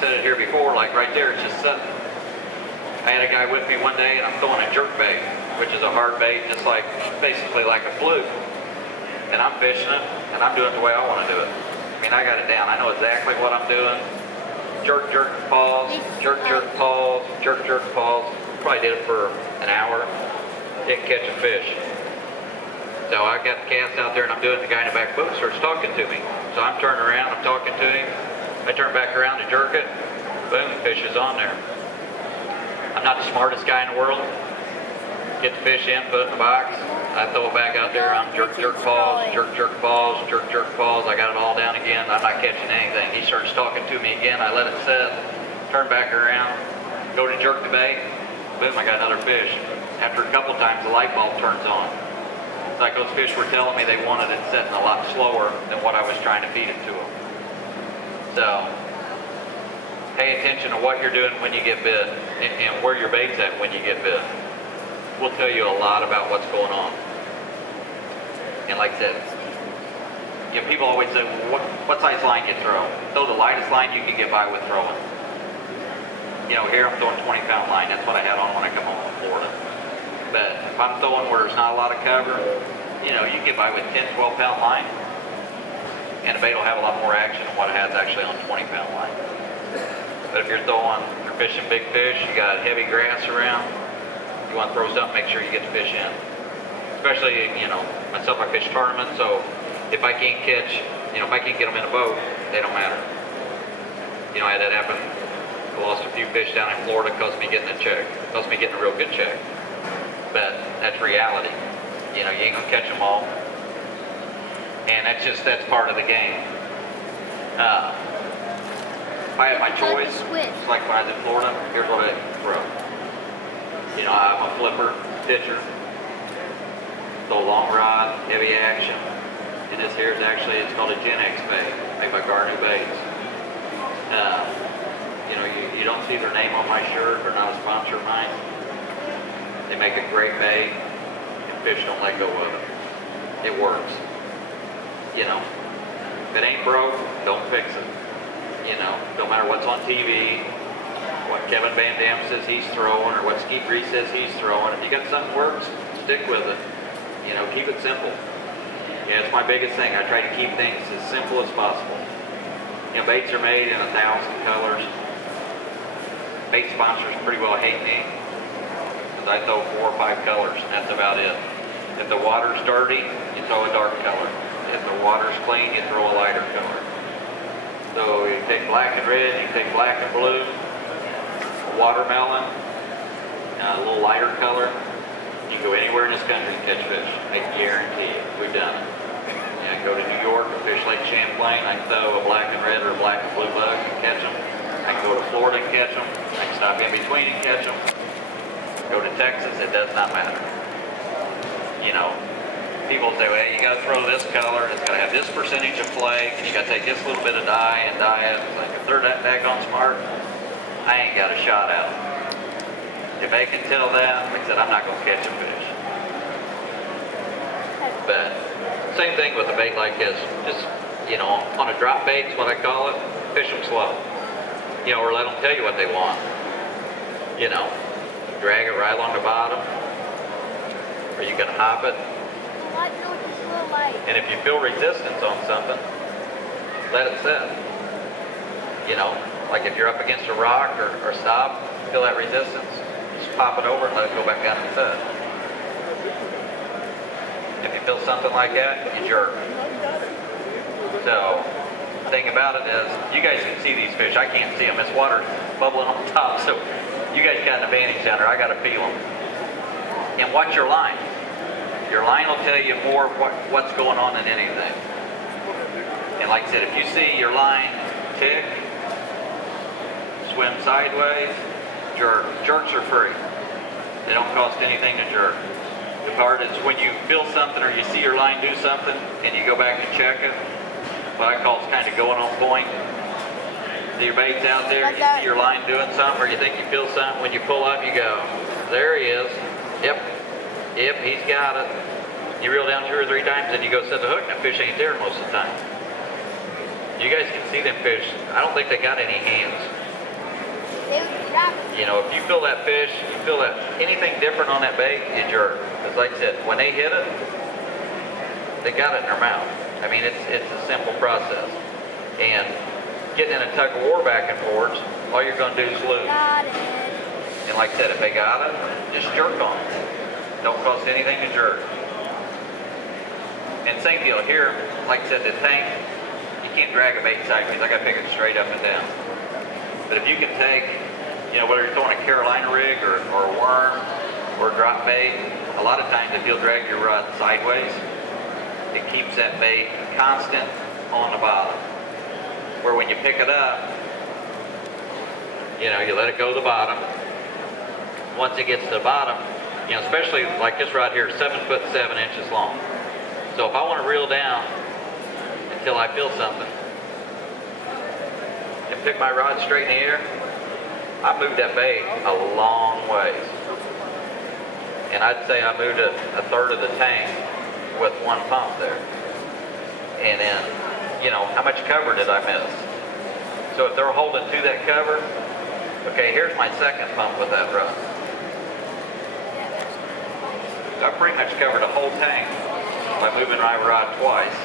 said it here before, like right there, it's just sitting. I had a guy with me one day and I'm throwing a jerk bait, which is a hard bait, just like, basically like a fluke. And I'm fishing it, and I'm doing it the way I want to do it. I mean, I got it down. I know exactly what I'm doing. Jerk, jerk, pause, jerk, jerk, pause, jerk, jerk, pause. Probably did it for an hour. Didn't catch a fish. So I got the cast out there and I'm doing it. The guy in the back boat starts talking to me. So I'm turning around, I'm talking to him. I turn back around to jerk it. Boom, the fish is on there. I'm not the smartest guy in the world. Get the fish in, put it in the box. I throw it back out there. I'm jerk, jerk, pause, jerk, jerk, pause, jerk, jerk, pause. I got it all down again. I'm not catching anything. He starts talking to me again. I let it set. Turn back around. Go to jerk the bait. Boom, I got another fish. After a couple times, the light bulb turns on. It's like those fish were telling me they wanted it setting a lot slower than what I was trying to feed it to them. So, pay attention to what you're doing when you get bit and where your bait's at when you get bit. We'll tell you a lot about what's going on. And like I said, you know, people always say, well, what size line you throw? Throw the lightest line you can get by with throwing. You know, here I'm throwing 20-pound line. That's what I had on when I come home from Florida. But if I'm throwing where there's not a lot of cover, you know, you can get by with 10, 12-pound line. And the bait will have a lot more action than what it has actually on 20-pound line. But if you're fishing big fish, you got heavy grass around, you want to throw something, make sure you get the fish in. Especially, you know, myself, I fish tournaments, so if I can't catch, you know, if I can't get them in a boat, they don't matter. You know, I had that happen. I lost a few fish down in Florida, cost me getting a check. Cost me getting a real good check. But that's reality. You know, you ain't gonna catch them all. And that's part of the game. If I had my choice, it's like when I was in Florida, here's what I'd throw. You know, I'm a flipper, pitcher, throw long rod, heavy action. And this here is actually, it's called a Gen X bait, made by Garnu Baits. You know, you don't see their name on my shirt, they're not a sponsor of mine. They make a great bait, and fish don't let go of it. It works. You know, if it ain't broke, don't fix it. You know, no matter what's on TV, what Kevin Van Dam says he's throwing, or what Ski Bree says he's throwing. If you got something that works, stick with it. You know, keep it simple. Yeah, it's my biggest thing. I try to keep things as simple as possible. You know, baits are made in 1,000 colors. Bait sponsors pretty well hate me, because I throw 4 or 5 colors, and that's about it. If the water's dirty, you throw a dark color. If the water's clean, you throw a lighter color. So you take black and red, you take black and blue, watermelon, a little lighter color. You can go anywhere in this country and catch fish. I guarantee it. We've done it. Yeah, go to New York or fish Lake Champlain. I can throw a black and red or a black and blue bug and catch them. I can go to Florida and catch them. I can stop in between and catch them. Go to Texas, it does not matter. You know, people say, well, you got to throw this color, it's got to have this percentage of flake, and you got to take this little bit of dye and dye it. It's like, if they're that daggone smart, I ain't got a shot at them. If they can tell that, like I said, I'm not going to catch a fish. But same thing with a bait like this. Just, you know, on a drop bait is what I call it, fish them slow. You know, or let them tell you what they want. You know, drag it right along the bottom, or you can hop it. And if you feel resistance on something, let it set. You know, like if you're up against a rock or stop, feel that resistance, just pop it over and let it go back down and set. If you feel something like that, you jerk. So, the thing about it is, you guys can see these fish. I can't see them. It's water bubbling on top, so you guys got an advantage down there. I got to feel them. And watch your line. Your line will tell you more what's going on than anything. And like I said, if you see your line tick, swim sideways, jerk. Jerks are free. They don't cost anything to jerk. The part is when you feel something or you see your line do something and you go back and check it, what I call is kind of going on point. Your bait's out there, you see your line doing something, or you think you feel something. When you pull up, you go, there he is. Yep, he's got it. You reel down 2 or 3 times, and you go set the hook, and the fish ain't there most of the time. You guys can see them fish. I don't think they got any hands. You know, if you feel that fish, you feel that anything different on that bait, you jerk. Because like I said, when they hit it, they got it in their mouth. I mean, it's a simple process. And getting in a tug of war back and forth, all you're going to do is lose. And like I said, if they got it, just jerk on it. Don't cost anything to jerk. And same deal here, like I said, the tank, you can't drag a bait sideways. I got to pick it straight up and down. But if you can take, you know, whether you're throwing a Carolina rig or a worm or a drop bait, a lot of times if you'll drag your rod sideways, it keeps that bait constant on the bottom. Where when you pick it up, you know, you let it go to the bottom. Once it gets to the bottom, you know, especially like this rod here, 7 foot 7 inches long. So if I want to reel down until I feel something and pick my rod straight in the air, I moved that bait a long ways. And I'd say I moved a third of the tank with one pump there. And then, you know, how much cover did I miss? So if they're holding to that cover, okay, here's my second pump with that rod. So I pretty much covered a whole tank by moving my rod twice.